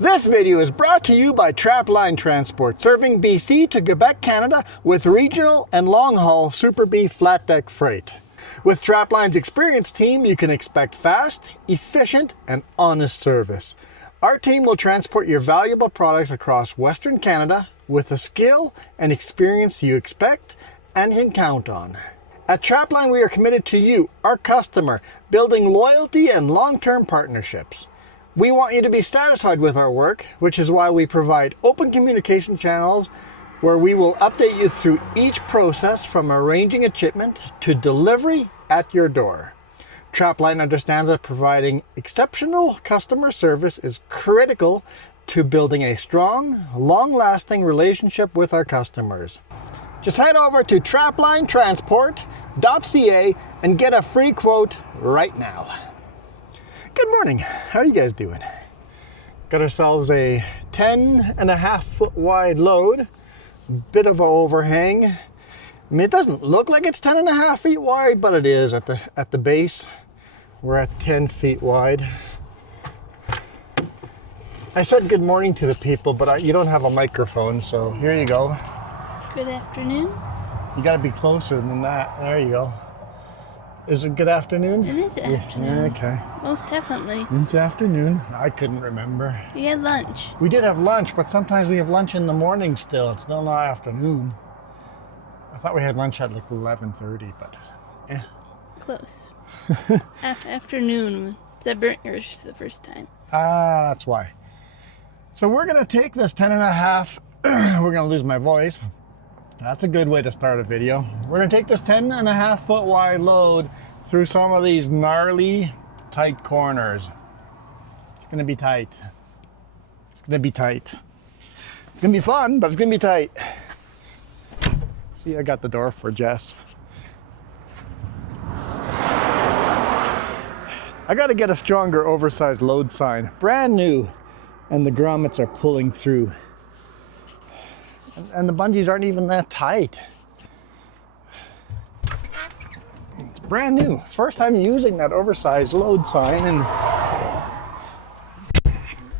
This video is brought to you by Trapline Transport, serving BC to Quebec, Canada with regional and long-haul Super B flat deck freight. With Trapline's experienced team, you can expect fast, efficient, and honest service. Our team will transport your valuable products across Western Canada with the skill and experience you expect and can count on. At Trapline, we are committed to you, our customer, building loyalty and long-term partnerships. We want you to be satisfied with our work, which is why we provide open communication channels where we will update you through each process from arranging a shipment to delivery at your door. Trapline understands that providing exceptional customer service is critical to building a strong, long-lasting relationship with our customers. Just head over to traplinetransport.ca and get a free quote right now. Good morning. How are you guys doing? Got ourselves a 10.5 foot wide load. Bit of an overhang. I mean, it doesn't look like it's 10.5 feet wide, but it is at the base. We're at 10 feet wide. I said good morning to the people, but you don't have a microphone, so here you go. Good afternoon. You got to be closer than that. There you go. Is it good afternoon? It is afternoon. Okay. Most definitely. It's afternoon. I couldn't remember. We had lunch. We did have lunch, but sometimes we have lunch in the morning still. It's still not afternoon. I thought we had lunch at like 11:30, but yeah. Close. Afternoon. I burnt yours the first time. Ah, that's why. So we're going to take this 10.5. We're going to lose my voice. That's a good way to start a video. We're going to take this 10.5 foot wide load through some of these gnarly, tight corners. It's going to be tight. It's going to be tight. It's going to be fun, but it's going to be tight. See, I got the door for Jess. I got to get a stronger oversized load sign. Brand new. And the grommets are pulling through. And the bungees aren't even that tight. It's brand new. First time using that oversized load sign, and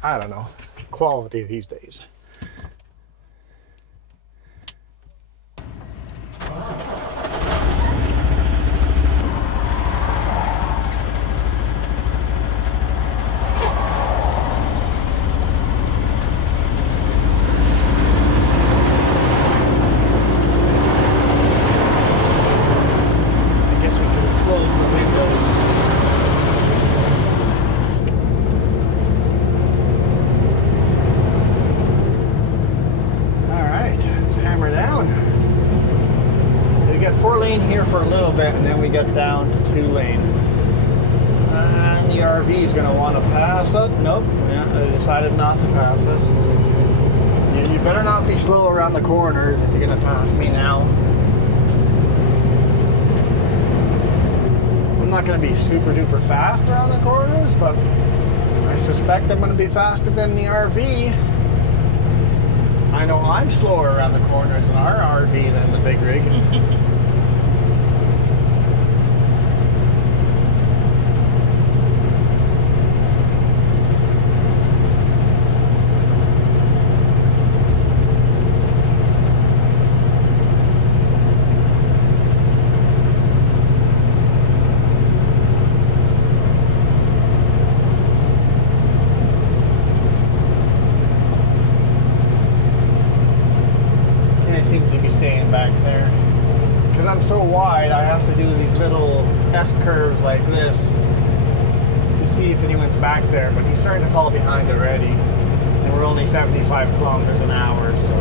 I don't know, quality these days. For a little bit, and then we get down to 2-lane, and the RV is going to want to pass it. Nope, yeah, I decided not to pass us. You better not be slow around the corners if you're going to pass me now. I'm not going to be super duper fast around the corners, but I suspect I'm going to be faster than the RV. I know I'm slower around the corners in our RV than the big rig. Seems to be staying back there. Because I'm so wide, I have to do these little S-curves like this to see if anyone's back there, but he's starting to fall behind already. And we're only 75 kilometers an hour, so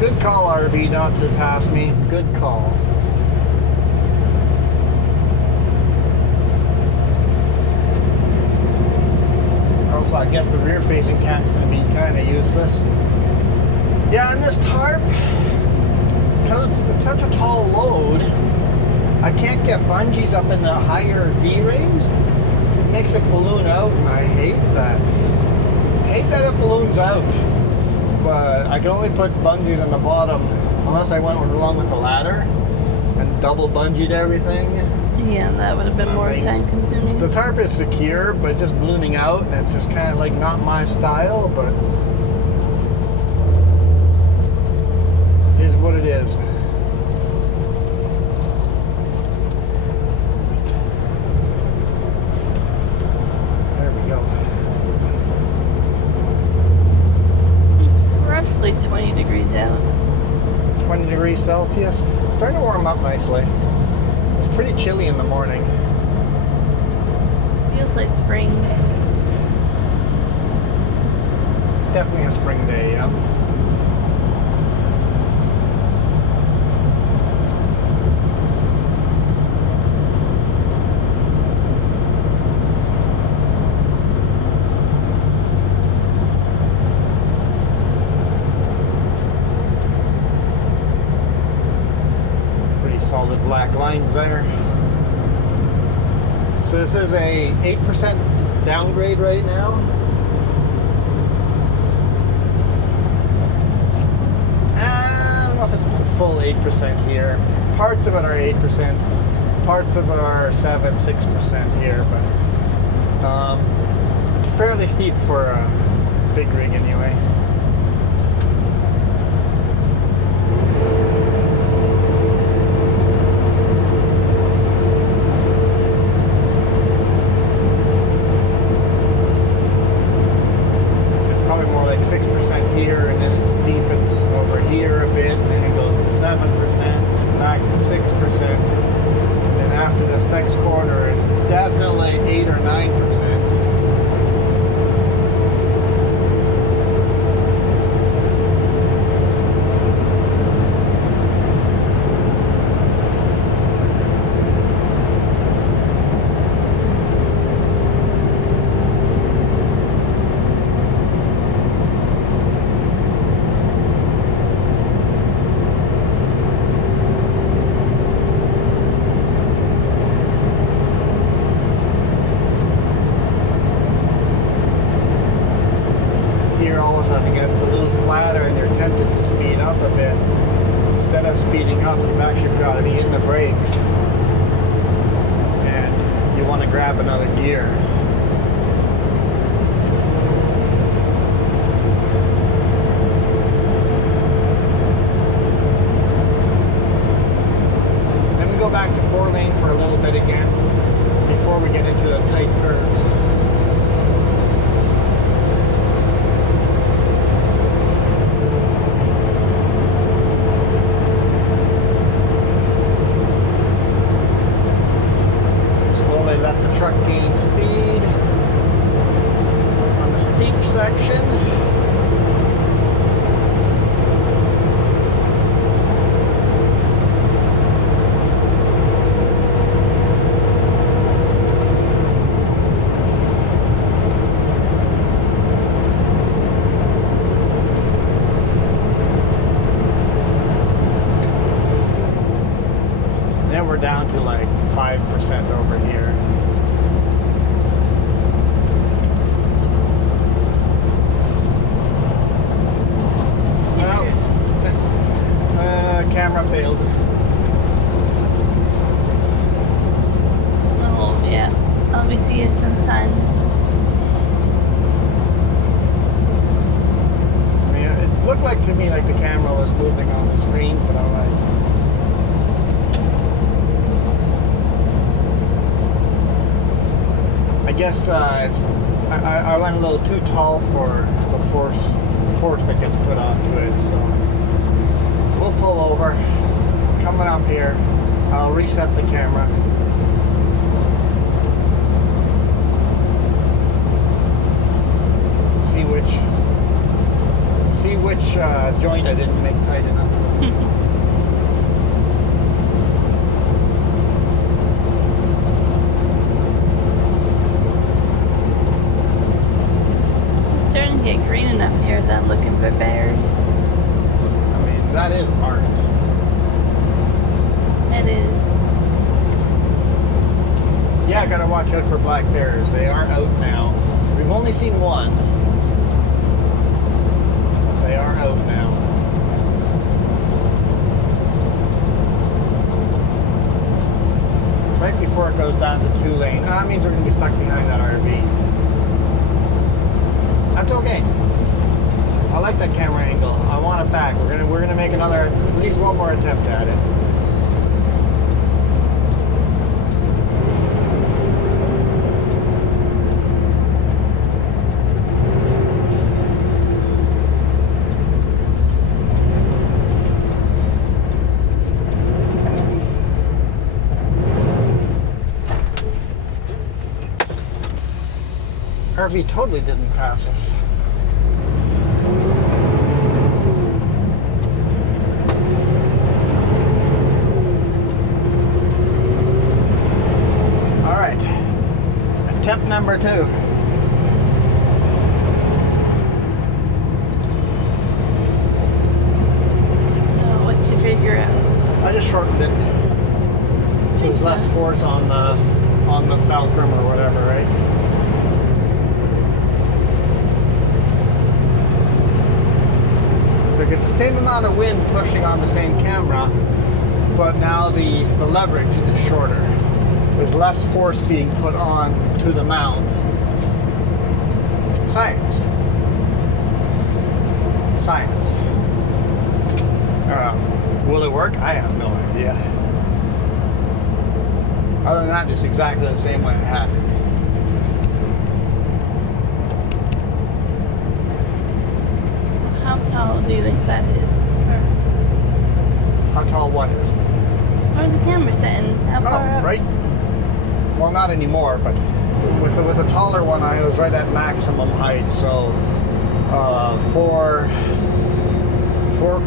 good call, RV, not to pass me. Good call. Also, I guess the rear-facing cam's going to be kind of useless. Yeah, and this tarp, because it's such a tall load, I can't get bungees up in the higher D-rings. It makes it balloon out, and I hate that. I hate that it balloons out. But I can only put bungees on the bottom unless I went along with a ladder and double bungeed everything. Yeah, that would have been more Like, time consuming. the tarp is secure, but just ballooning out, and it's just kind of like not my style, but it is what it is. There we go. It's roughly 20 degrees out. 20 degrees Celsius. It's starting to warm up nicely. It's pretty chilly in the morning. Feels like spring. Definitely a spring day, yeah. Solid black lines there. So this is a 8% downgrade right now. I don't know if it's the full 8% here. Parts of it are 8%. Parts of it are 6% here, but it's fairly steep for a big rig anyway. Here, and then it deepens over here a bit, and then it goes to 7% and back to 6%. And after this next corner, it's definitely 8 or 9%. It gets a little flatter and you're tempted to speed up a bit. Instead of speeding up, you've actually got to be in the brakes and you want to grab another gear. Then we go back to 4-lane for a little bit again before we get into the tight curves. Truck gain speed on the steep section. Then we're down to like 5% over here. Camera failed. Oh, yeah. All we see is some sun. I mean, it looked like to me like the camera was moving on the screen, but I'm like... I guess it's... I went a little too tall for the force that gets put onto it, so... We'll pull over, coming up here, I'll reset the camera. See which joint I didn't make tight enough. It's starting to get green enough here without looking for bears. That is art. It is. Yeah, gotta watch out for black bears. They are out now. We've only seen one. But they are out now. right before it goes down to 2-lane. That means we're going to be stuck behind that RV. That's okay. I like that camera angle. I want it back. We're gonna make at least one more attempt at it. RV totally didn't pass us. All right, attempt number 2. So what you figure out? I just shortened it. So there's less force on the fulcrum or whatever, right? So it's the same amount of wind pushing on the same camera, but now the leverage is shorter. There's less force being put on to the mount. Science. Science. Will it work? I have no idea. Other than that, it's exactly the same way I had it. How tall do you think that is? How tall what is? Or the camera setting? How far up? Right. Well, not anymore, but with a taller one, I was right at maximum height. So, 4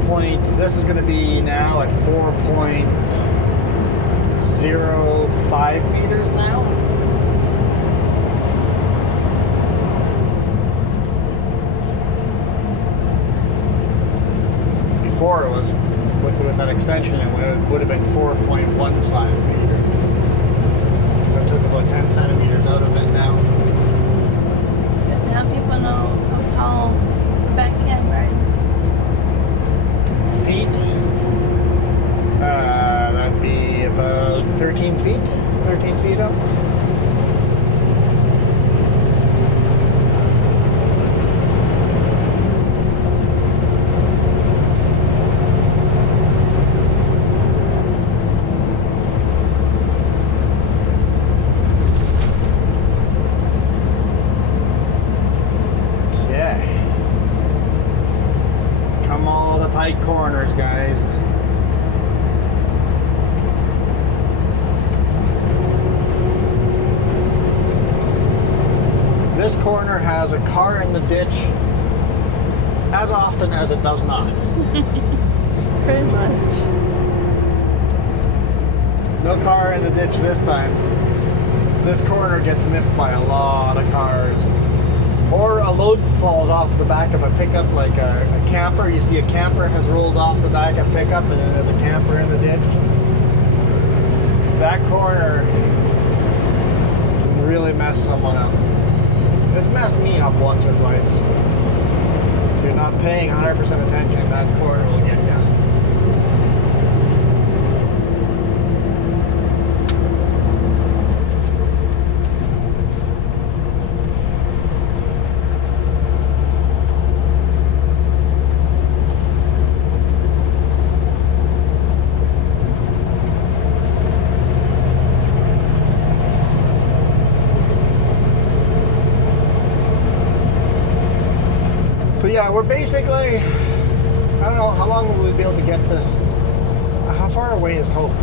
point. This is going to be now at 4.05 meters now. Before it was with that extension, it would have been 4.15 meters. So I took about 10 centimeters out of it now. Now people know how tall the back camera is. Feet. That'd be about 13 feet. 13 feet up. Tight corners, guys. This corner has a car in the ditch as often as it does not. Pretty much. No car in the ditch this time. This corner gets missed by a lot of cars. Or a load falls off the back of a pickup, like a camper. You see a camper has rolled off the back of pickup, and then there's a camper in the ditch. That corner can really mess someone up. It's messed me up once or twice. If you're not paying 100% attention, that corner will get you. So yeah, we're basically, I don't know, how long will we be able to get this? How far away is Hope?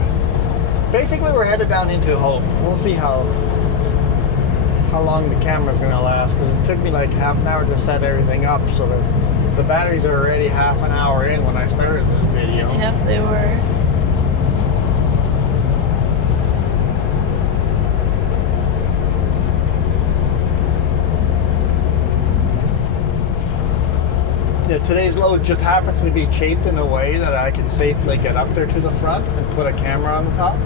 Basically, we're headed down into Hope. We'll see how long the camera's going to last, because it took me like half an hour to set everything up, so that the batteries are already half an hour in when I started this video. Yep, they were. Yeah, today's load just happens to be shaped in a way that I can safely get up there to the front and put a camera on the top.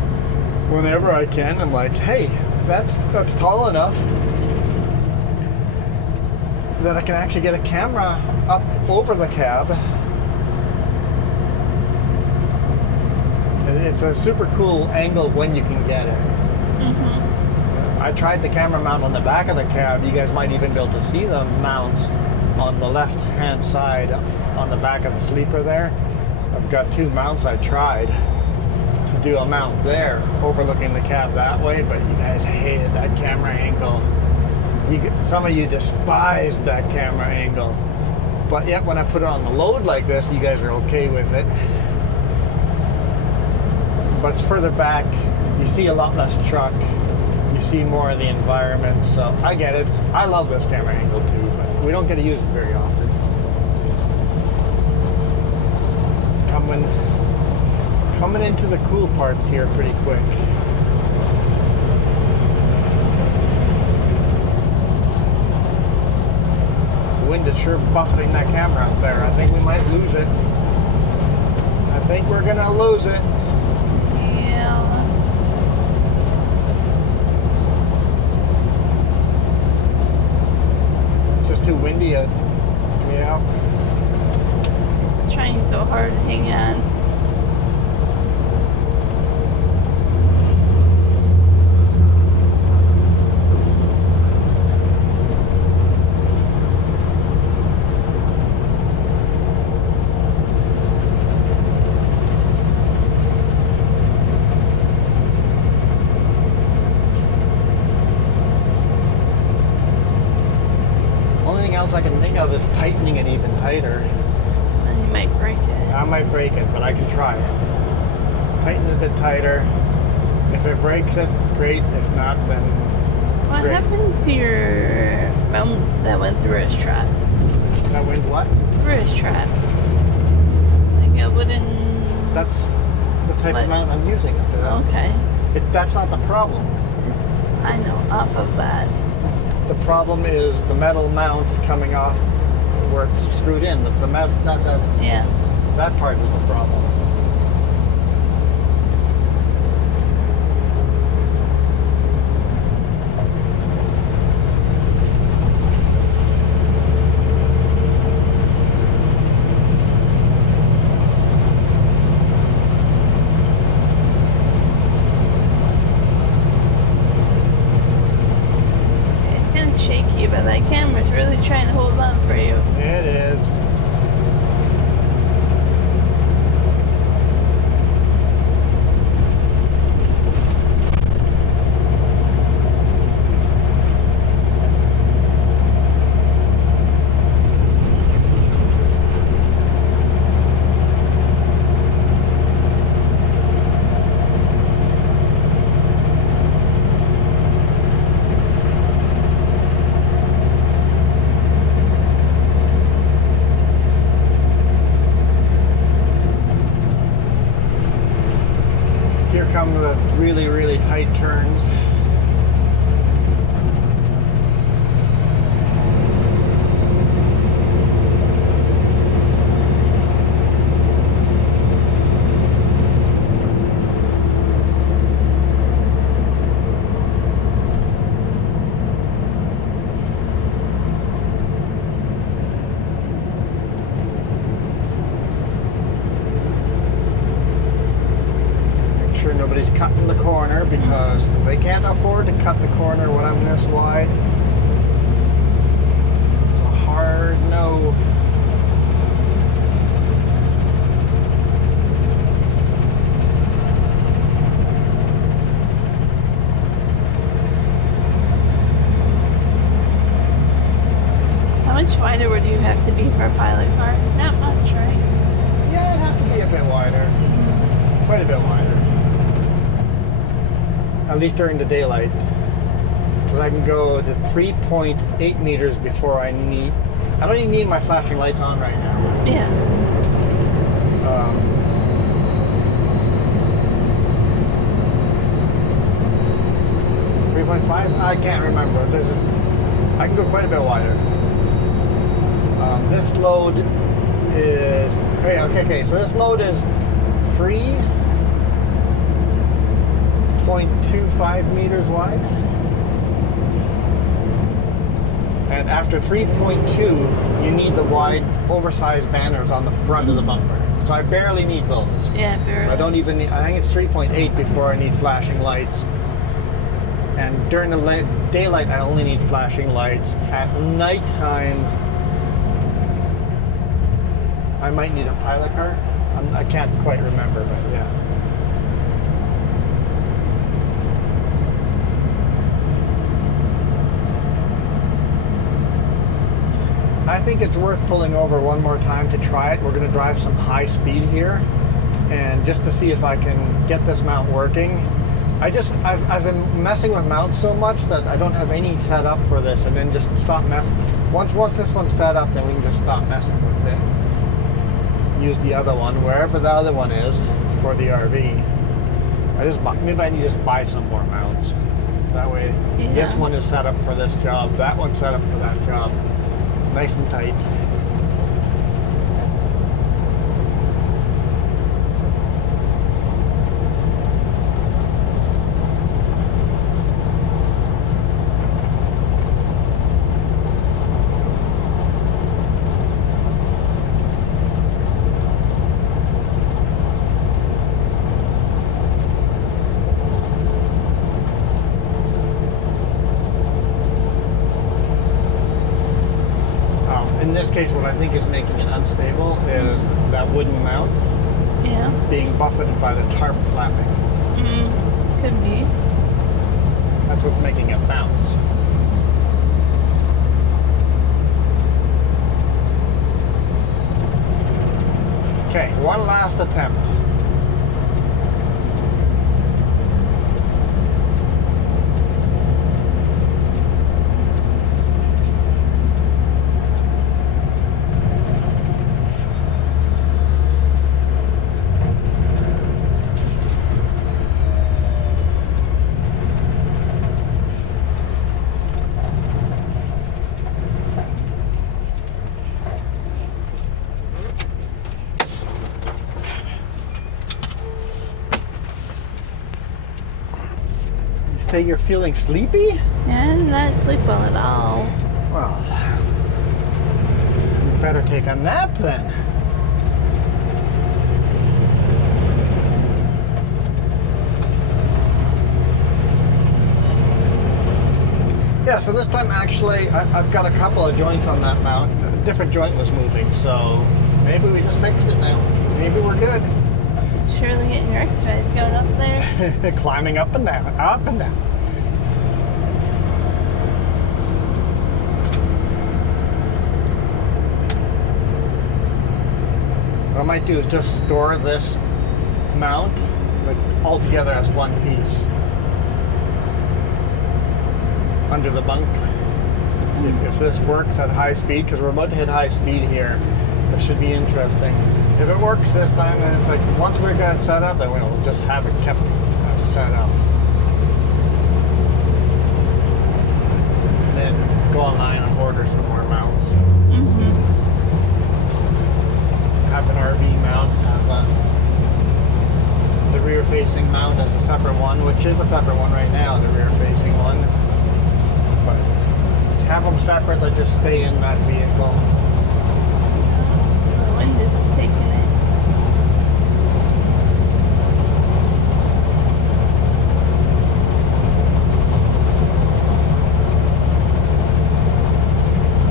Whenever I can, I'm like, hey, that's tall enough that I can actually get a camera up over the cab. It's a super cool angle when you can get it. I tried the camera mount on the back of the cab. You guys might even be able to see the mounts on the left-hand side on the back of the sleeper there. I've got 2 mounts I tried to do a mount there overlooking the cab that way, but you guys hated that camera angle. Some of you despised that camera angle. But yet when I put it on the load like this, you guys are okay with it. But it's further back. You see a lot less truck. You see more of the environment. So I get it. I love this camera angle too, but we don't get to use it very often. Coming into the cool parts here pretty quick. The wind is sure buffeting that camera out there. I think we might lose it. I think we're gonna lose it. Yeah. It's just too windy out. Yeah. It's trying so hard to hang on. I can think of is tightening it even tighter. Then you might break it. I might break it, but I can try it. Tighten it a bit tighter. If it breaks it, great. If not, then What great. happened to your mount that went through his trap? That wind what? Through his trap. Like a wooden... That's the type What? of mount I'm using up there. Okay. That's not the problem. I know, off of that. The problem is the metal mount coming off where it's screwed in. The metal, Yeah. that part is the problem. Shaky, but that camera's really trying to hold on for you. It is. Here come the really, really tight turns. Nobody's cutting the corner because they can't afford to cut the corner when I'm this wide. It's a hard no. How much wider would you have to be for a pilot car? Not much, right? Yeah, it'd have to be a bit wider. Quite a bit wider. At least during the daylight. Because I can go to 3.8 meters before I need... I don't even need my flashing lights on right now. Yeah. 3.5? I can't remember. I can go quite a bit wider. This load is... Okay, so this load is 3.25 meters wide. And after 3.2, you need the wide, oversized banners on the front of the bumper. So I barely need those. Yeah, barely. So I don't even need, I think it's 3.8 before I need flashing lights. And during the daylight, I only need flashing lights. At nighttime, I might need a pilot car. I can't quite remember, but yeah. I think it's worth pulling over one more time to try it. We're going to drive some high speed here, and just to see if I can get this mount working. I've been messing with mounts so much that I don't have any set up for this, and then just stop once this one's set up, then we can just stop messing with it. Use the other one wherever the other one is for the RV. Maybe I need to just buy some more mounts. That way, This one is set up for this job. That one's set up for that job. Nice and tight. In this case, what I think is making it unstable is that wooden mount being buffeted by the tarp flapping. Could be. That's what's making it bounce. Okay, one last attempt. Say you're feeling sleepy? Yeah, I'm not sleep well at all. Well, you better take a nap then. Yeah, so this time actually I've got a couple of joints on that mount. A different joint was moving, so maybe we just fixed it now. Maybe we're good. Surely getting your exercise going up there. Climbing up and down, up and down. What I might do is just store this mount like all together as one piece under the bunk. If this works at high speed, because we're about to hit high speed here, this should be interesting. If it works this time, then it's like once we got it set up, then we'll just have it kept set up. And then go online and order some more mounts. Have an RV mount, have the rear-facing mount as a separate one, which is a separate one right now, the rear-facing one. But have them separate, they just stay in that vehicle. The wind is taking it.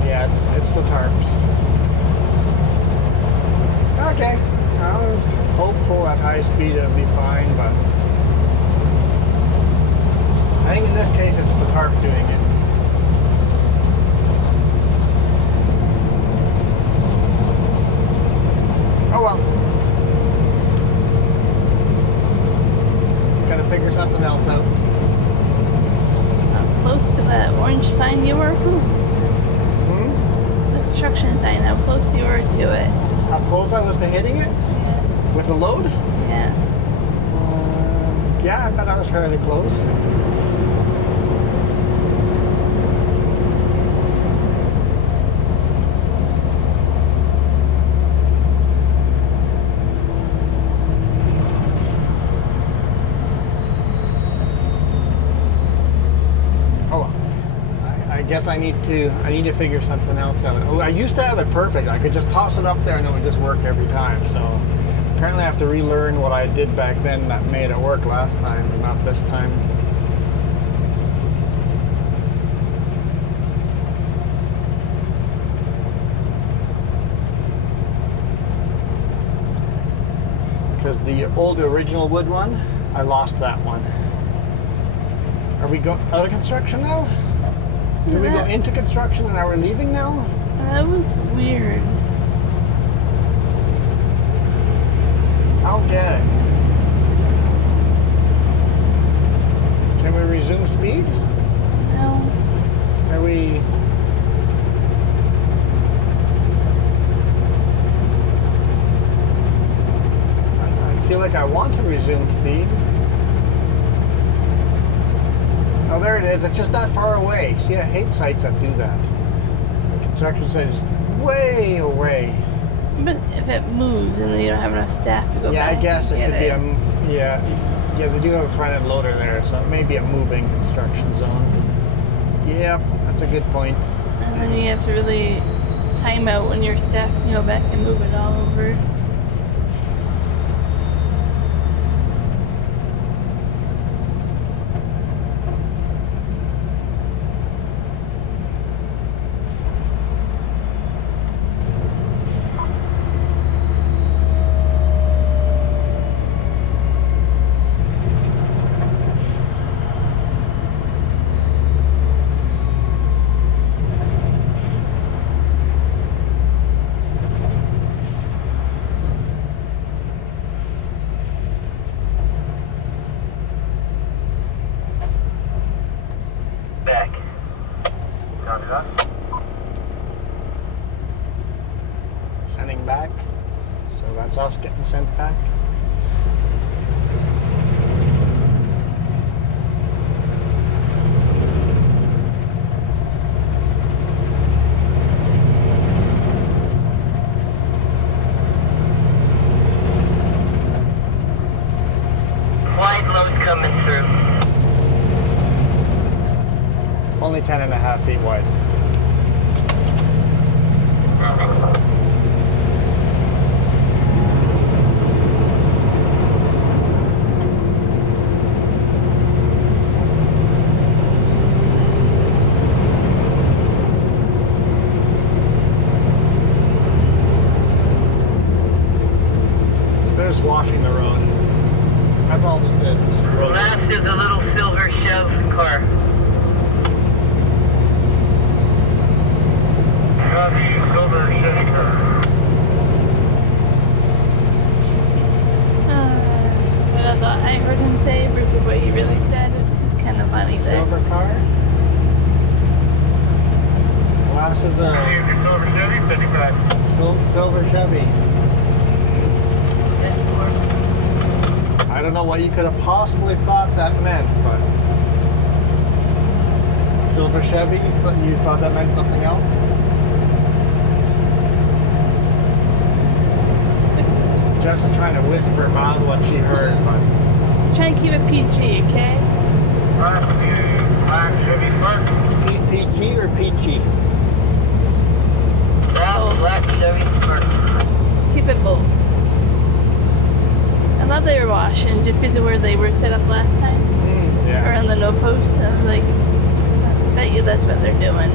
Yeah, it's the tarps. Okay, I was hopeful at high speed it would be fine, but I think in this case it's the tarp doing it. Oh well. Gotta figure something else out. How close to that orange sign you were? The construction sign, how close you were to it. How close I was to hitting it? Yeah. With the load? Yeah. Yeah, I bet I was fairly close. I guess I need to figure something else out. Oh, I used to have it perfect. I could just toss it up there and it would just work every time. So apparently I have to relearn what I did back then that made it work last time, but not this time. because the old original wood one, I lost that one. Are we out of construction now? Did we go into construction and are we leaving now? That was weird. I don't get it. Can we resume speed? No. Are we... I feel like I want to resume speed. Oh, there it is. It's just not far away. See, I hate sites that do that. The construction site is way away. But if it moves and then you don't have enough staff to go Yeah, back I guess it and could get be a... Yeah, they do have a front-end loader there, so it may be a moving construction zone. Yep, that's a good point. And then you have to really time out when your staff can go back and move it all over. Back. Round it up. Sending back. So that's us getting sent back. Wide loads coming through. Only 10.5 feet wide. So they're just washing the road. That's all this is road. Last is a little silver shove car. Silver Chevy car. What I thought I heard him say versus what he really said, it was kind of funny there. Silver car. Last is a Silver Chevy, 55. silver Chevy. I don't know what you could have possibly thought that meant, but silver Chevy, you thought that meant something else? Jess is trying to whisper mouth what she heard, but Try to keep it PG, okay? Black Chevy Spark. PG or peachy? Black Chevy Spark. Keep it both. I thought they were washing just because of where they were set up last time. Or Yeah. on the no post. I was like, I bet you that's what they're doing.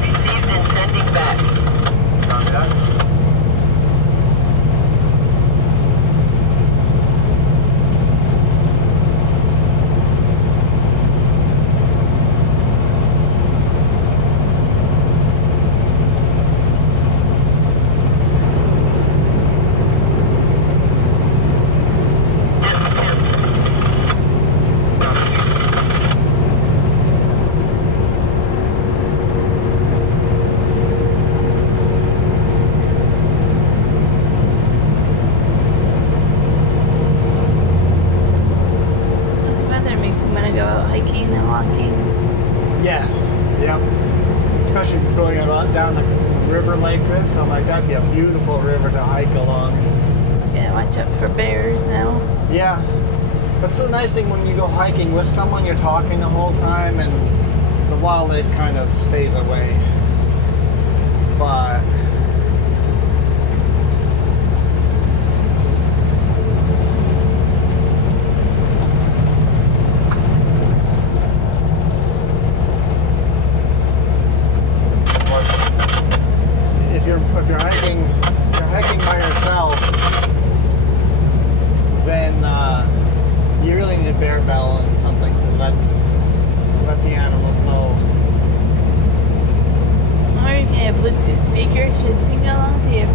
Received and sending back. Round it up. The weather makes me want to go out hiking and walking. Yes. Yep. Especially going down the river like this. I'm like, that'd be a beautiful river to hike along. Yeah, watch out for bears now. Yeah. But it's the nice thing when you go hiking with someone, you're talking the whole time and the wildlife kind of stays away. But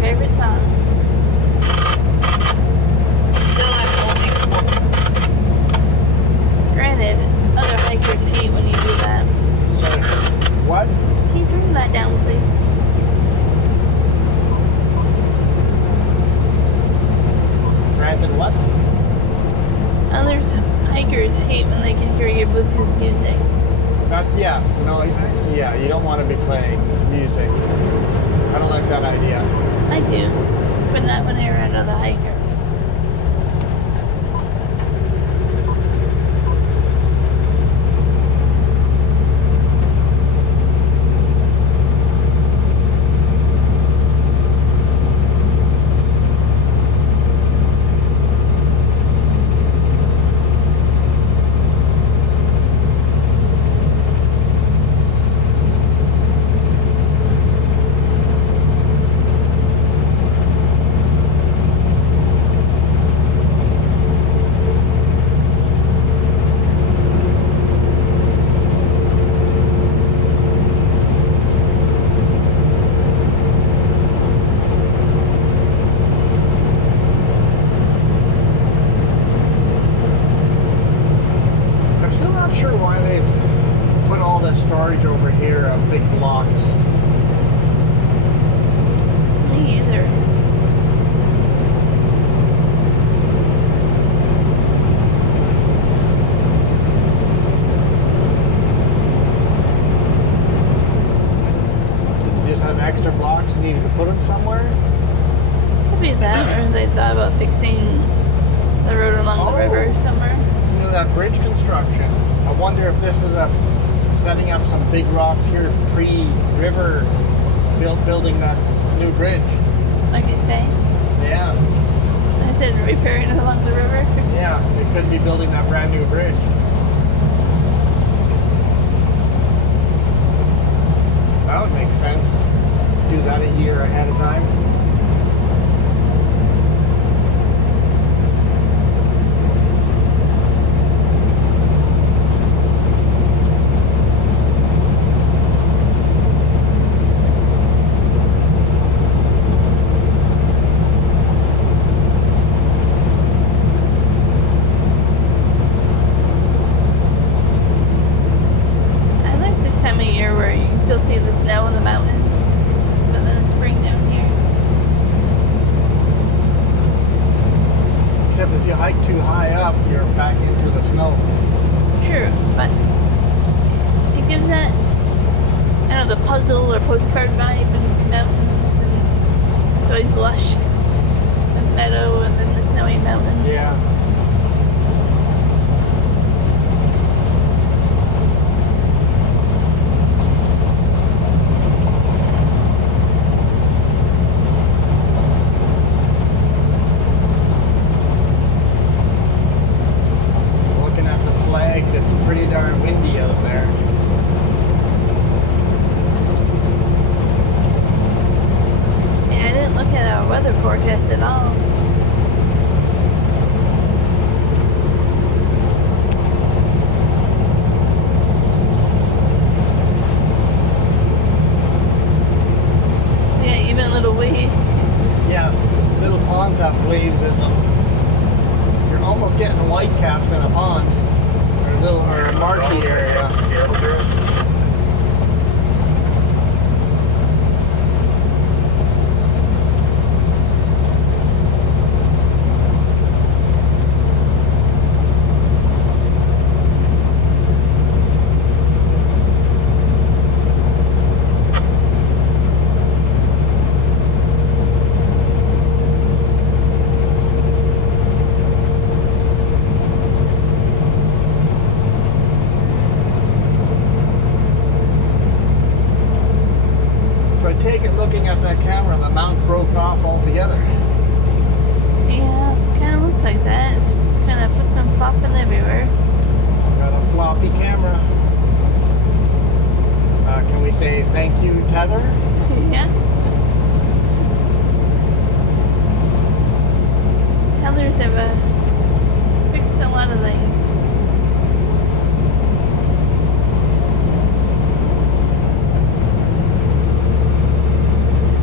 favorite songs. Still at only 4. Granted, other hikers hate when you do that. So, what? Can you turn that down, please? Granted, what? Others hikers hate when they can hear your Bluetooth music. Yeah, no, yeah, you don't want to be playing music. I don't like that idea. I do, but not when you're around other hikers. I'm still not sure why they've put all this storage over here of big blocks. Me either. Did you just have extra blocks and needed to put them somewhere? Could be that, or they thought about fixing the road along the river somewhere. You know, that bridge construction. I wonder if this is setting up some big rocks here pre-river building that new bridge. Like I say. Yeah, I said repairing it along the river. yeah, they could be building that brand new bridge. That would make sense. Do that a year ahead of time. I like this time of year where you can still see the snow in the mountains, but then it's spring down here. Except if you hike too high up, you're back into the snow. True, but it gives that, I don't know, the puzzle or postcard vibe when you see mountains, and it's always lush with meadow and then the snowy mountain. Yeah. Looking at the flags, it's pretty darn windy out there. Yeah, I didn't look at our weather forecast at all. Yeah, even little waves. Yeah, little ponds have waves in them. You're almost getting whitecaps in a pond or a marshy area. So I take it, looking at that camera, the mount broke off altogether. Yeah, kind of looks like that. It's kind of flipping, flopping everywhere. Got a floppy camera. Can we say thank you, Tether? Yeah. Tethers have fixed a lot of things.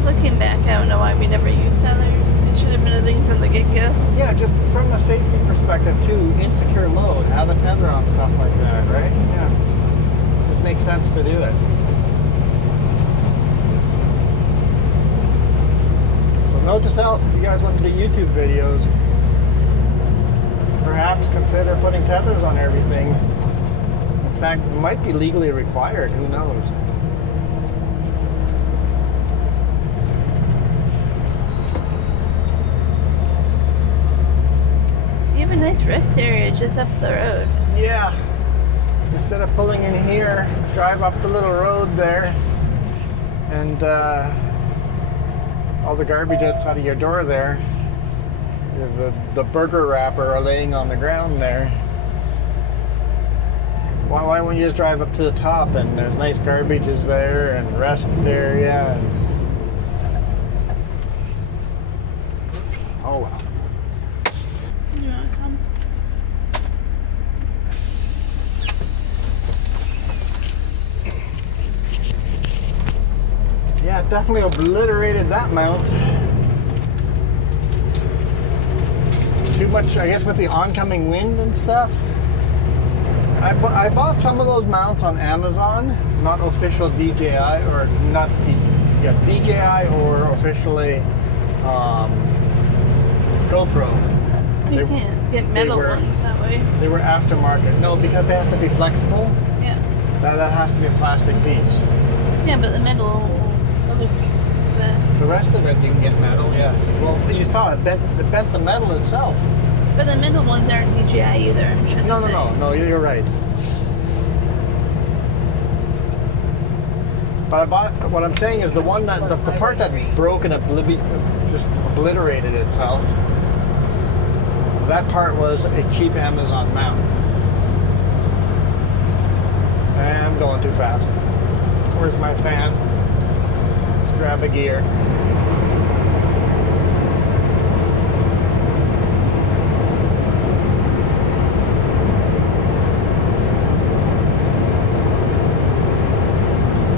Looking back, I don't know why we never from the get-go. Yeah, just from a safety perspective too, insecure load, have a tether on stuff like that, right? Yeah. It just makes sense to do it. So note to self, if you guys want to do YouTube videos, perhaps consider putting tethers on everything. In fact, it might be legally required, who knows? You have a nice rest area just up the road. Yeah. Instead of pulling in here, drive up the little road there, and all the garbage outside of your door there. The burger wrapper are laying on the ground there. Why wouldn't you just drive up to the top and there's nice garbages there and rest area? And... Oh well. You want to come? Yeah, it definitely obliterated that mount. Too much, I guess, with the oncoming wind and stuff. I bought some of those mounts on Amazon, not official DJI, or not DJI or officially GoPro. You can't get metal ones that way. They were aftermarket. No, because they have to be flexible. Yeah. That has to be a plastic piece. Yeah, but the metal, other pieces, The rest of it you can get metal, yes. Well, you saw it bent the metal itself. but the metal ones aren't DJI either. I'm trying to say. No, you're right. But I bought, what I'm saying is the one that, the part that broke and just obliterated itself, that part was a cheap Amazon mount. And I'm going too fast. Where's my fan? Let's grab a gear.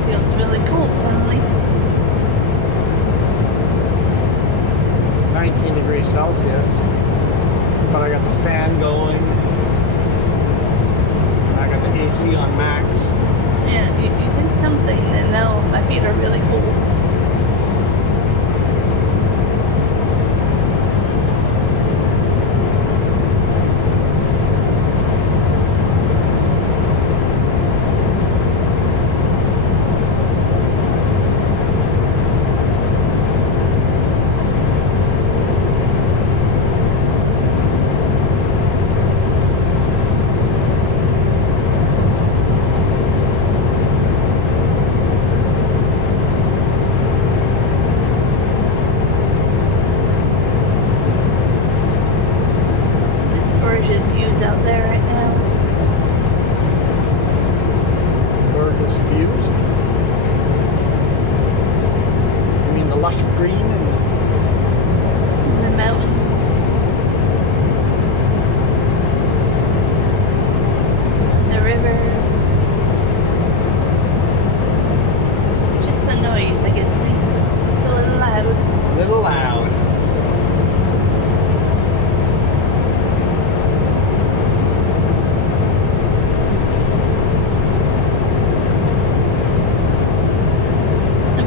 Feels really cold suddenly. 19 degrees Celsius. But I got the fan going. And I got the AC on max. Yeah, you did something, and now my feet are really cold. Out there right now. Gorgeous views. I mean the lush green and The mountains. The river. Just the noise that gets me. It's a little loud. it's a little loud.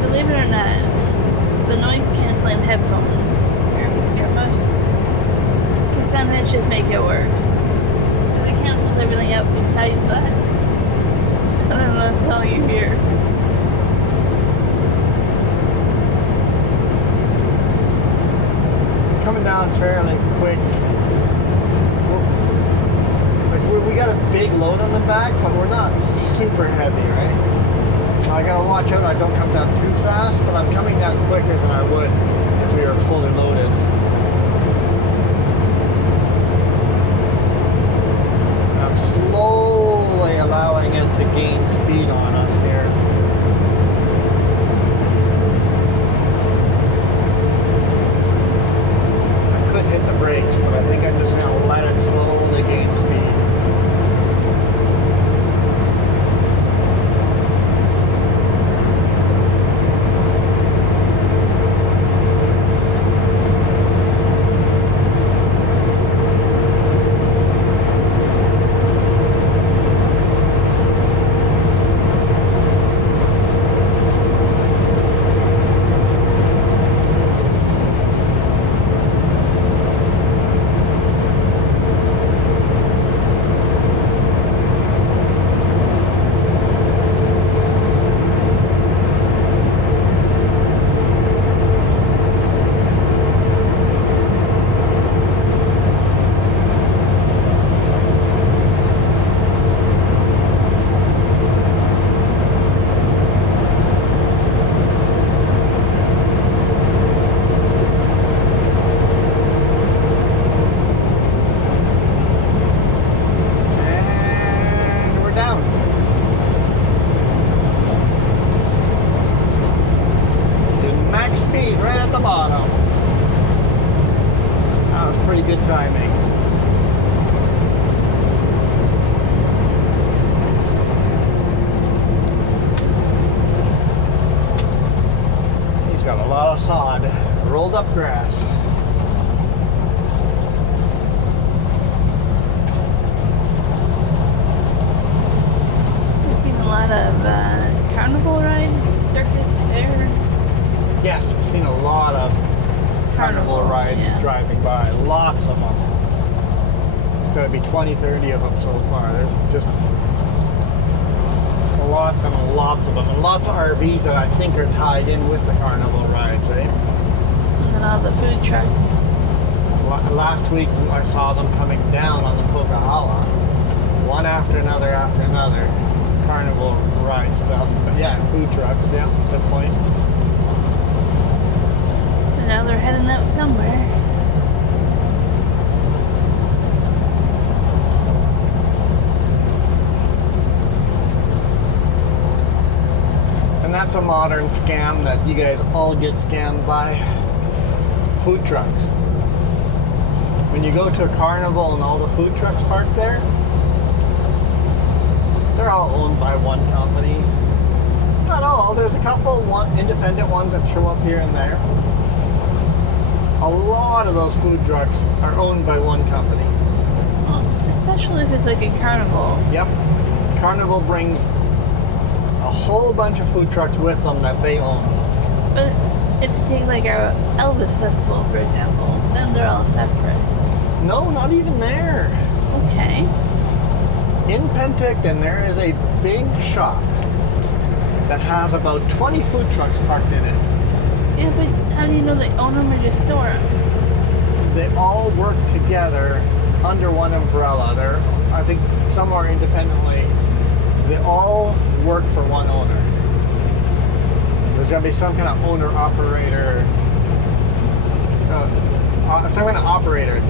Believe it or not, the noise canceling headphones, earmuffs, can sometimes just make it worse. And it cancels everything out besides that. I don't know what to tell you here. Coming down fairly quick. We got a big load on the back, but we're not super heavy, right? So I gotta watch out I don't come down too fast, but I'm coming down quicker than I would if we were fully loaded. And I'm slowly allowing it to gain speed on us here. I could hit the brakes, but I think I'm just gonna let it slowly gain speed. timing. He's got a lot of sod, rolled up grass. We've seen a lot of carnival ride, circus, fair. Yes, we've seen a lot of carnival rides yeah. driving by. Lots of them. There's got to be 20, 30 of them so far. There's just lots and lots of them. And lots of RVs that I think are tied in with the carnival rides, right? And then all the food trucks. Last week I saw them coming down on the Pocahontas. One after another, carnival ride stuff. But yeah, food trucks, yeah, good point. And now they're heading out somewhere. And that's a modern scam that you guys all get scammed by. Food trucks. When you go to a carnival and all the food trucks parked there, they're all owned by one company. Not all, there's a couple independent ones that show up here and there. A lot of those food trucks are owned by one company. Well, especially if it's like a carnival. Yep. Carnival brings a whole bunch of food trucks with them that they own. But if you take like our Elvis festival, for example, then they're all separate. No, not even there. Okay. In Penticton, there is a big shop that has about 20 food trucks parked in it. Yeah, but how do you know they own them or just store them? They all work together under one umbrella. I think some are independently. They all work for one owner. There's going to be some kind of owner-operator, some kind of operator.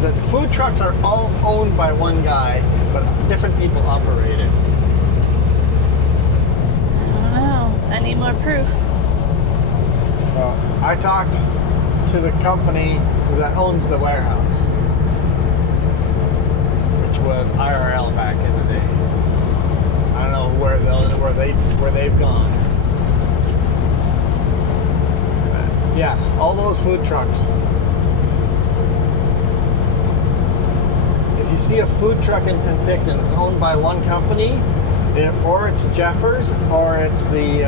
The food trucks are all owned by one guy, but different people operate it. I don't know. I need more proof. I talked to the company that owns the warehouse, which was IRL back in the day. I don't know where they've gone. But yeah, all those food trucks. If you see a food truck in Penticton that's owned by one company, or it's Jeffers, or it's the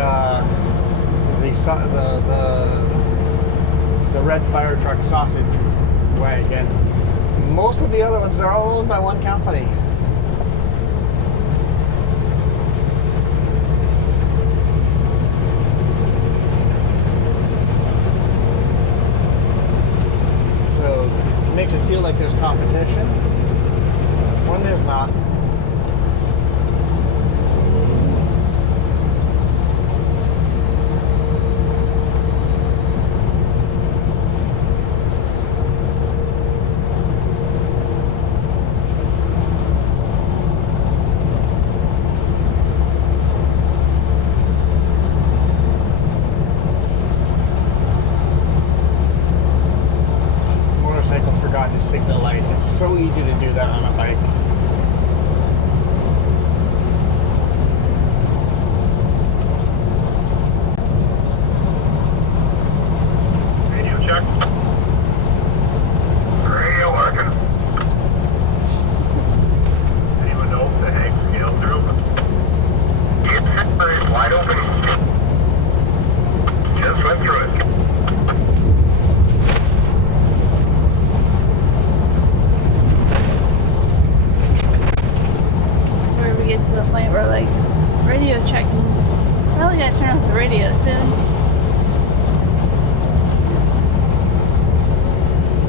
red fire truck sausage wagon. Most of the other ones are all owned by one company. So it makes it feel like there's competition when there's not. Signal light. It's so easy to do that on a bike. Radio check. Radio working. Anyone know if the heck's scaled through? It's wide open. Just went through it. Get to the point where like radio check means probably gotta turn off the radio soon.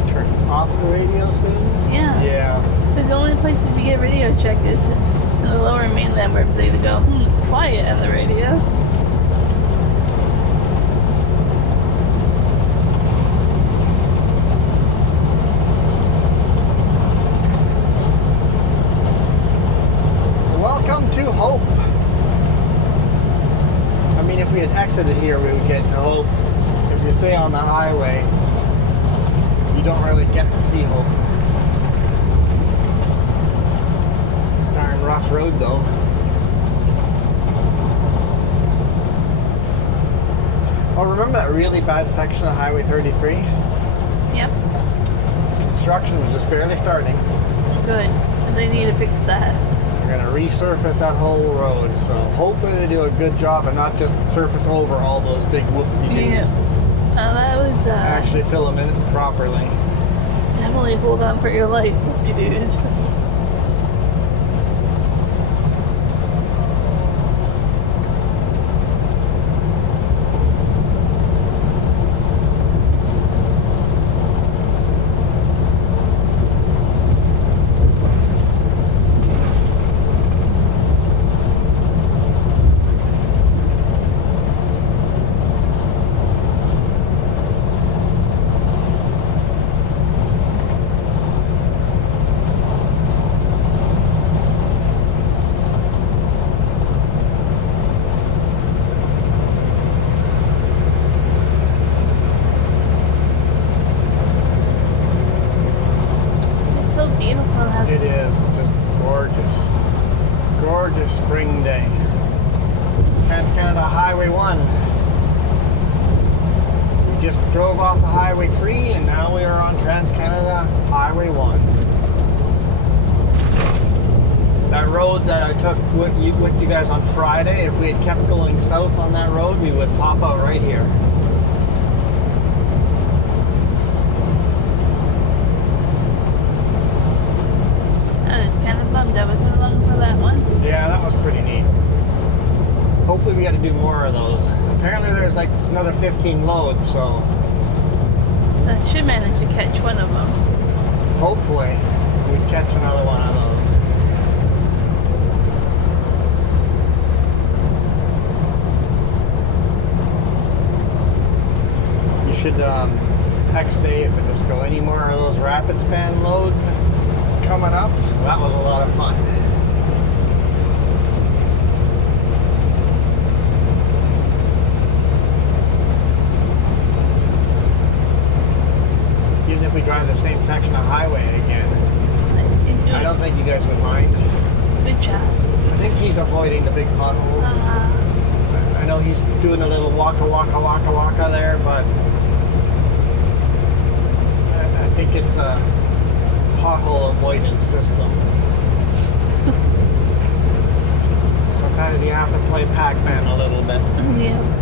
Turn off the radio soon? Yeah. Yeah. Because the only places you get radio check is in the lower mainland where they go, it's quiet on the radio. Welcome to Hope. I mean, if we had exited here, we would get to Hope. If you stay on the highway, you don't really get to see Hope. Darn rough road though. Oh, remember that really bad section of Highway 33? Yep. Construction was just barely starting. Good. And they need to fix that. They're going to resurface that whole road, so hopefully they do a good job and not just surface over all those big whoop-de-doos. Yeah. That was Actually fill them in properly. definitely hold on for your life, whoop-de-doos. It is just gorgeous. Gorgeous spring day. Trans-Canada Highway 1. We just drove off of Highway 3 and now we are on Trans-Canada Highway 1. That road that I took with you guys on Friday, if we had kept going south on that road, we would pop out right here. I wasn't along for that one. Yeah, that was pretty neat. Hopefully we got to do more of those. Apparently there's like another 15 loads, so... So I should manage to catch one of them. Hopefully we'd catch another one of those. You should text Dave and just go any more of those rapid span loads coming up. That was a lot of fun. Even if we drive the same section of highway again, I don't think you guys would mind. Good job. I think he's avoiding the big potholes. I know he's doing a little waka there, but I think it's a pothole avoidance system. Sometimes you have to play Pac-Man a little bit. Yeah.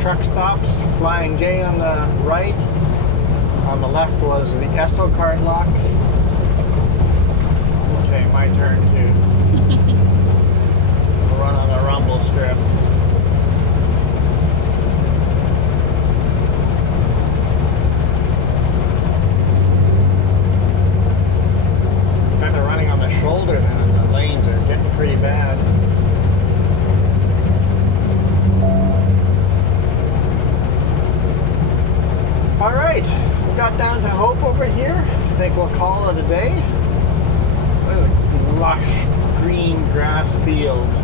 Truck stops, Flying J on the right. On the left was the Esso card lock. Okay, my turn to run on the rumble strip. Kind of running on the shoulder then, the lanes are getting pretty bad. All right, we got down to Hope over here. I think we'll call it a day. Look at the lush green grass fields.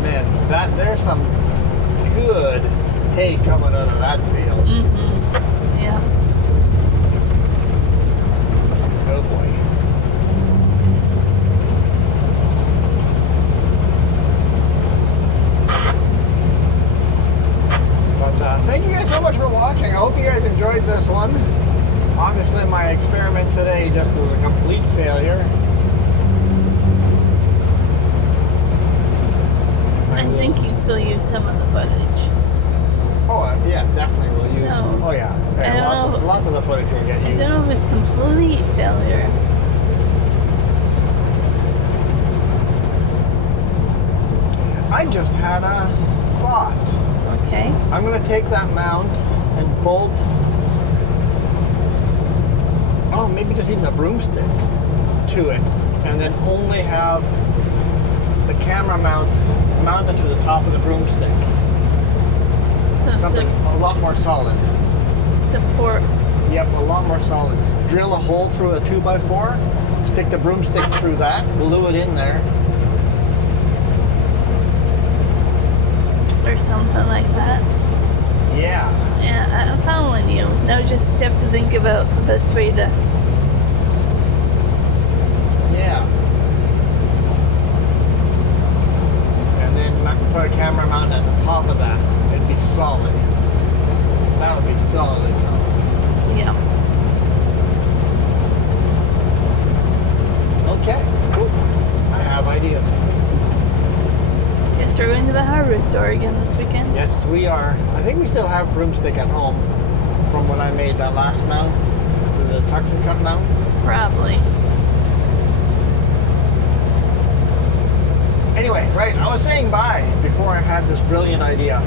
Man, there's some good hay coming out of that field. Mm-hmm. Yeah. Oh boy. Thank you guys so much for watching. I hope you guys enjoyed this one. Obviously my experiment today just was a complete failure. I think you still use some of the footage. Oh yeah, definitely we'll use. So, Oh yeah, lots of the footage will get I used. don't know if it's complete failure. I just had a thought. Okay. I'm going to take that mount and bolt, maybe just even a broomstick to it, and then only have the camera mount mount it to the top of the broomstick. So Something a lot more solid. support. Yep, a lot more solid. Drill a hole through a 2x4, stick the broomstick through that, glue it in there. Or something like that. Yeah. Yeah, I'm following you. Now just have to think about the best way to. Yeah. And then put a camera mount at the top of that. It'd be solid. That would be solid. Yeah. Okay, cool. I have ideas. Guess we're going to the hardware store again this weekend. Yes, we are. I think we still have broomstick at home from when I made that last mount, the suction cup mount. Probably. Anyway, right, I was saying bye before I had this brilliant idea.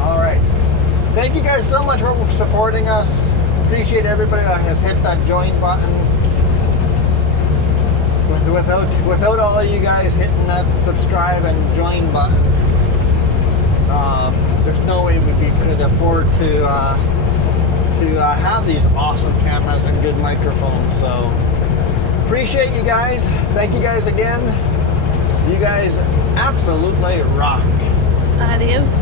All right. Thank you guys so much for supporting us. Appreciate everybody that has hit that join button. Without all of you guys hitting that subscribe and join button, there's no way we could afford to have these awesome cameras and good microphones. So appreciate you guys. Thank you guys again. You guys absolutely rock. Adios.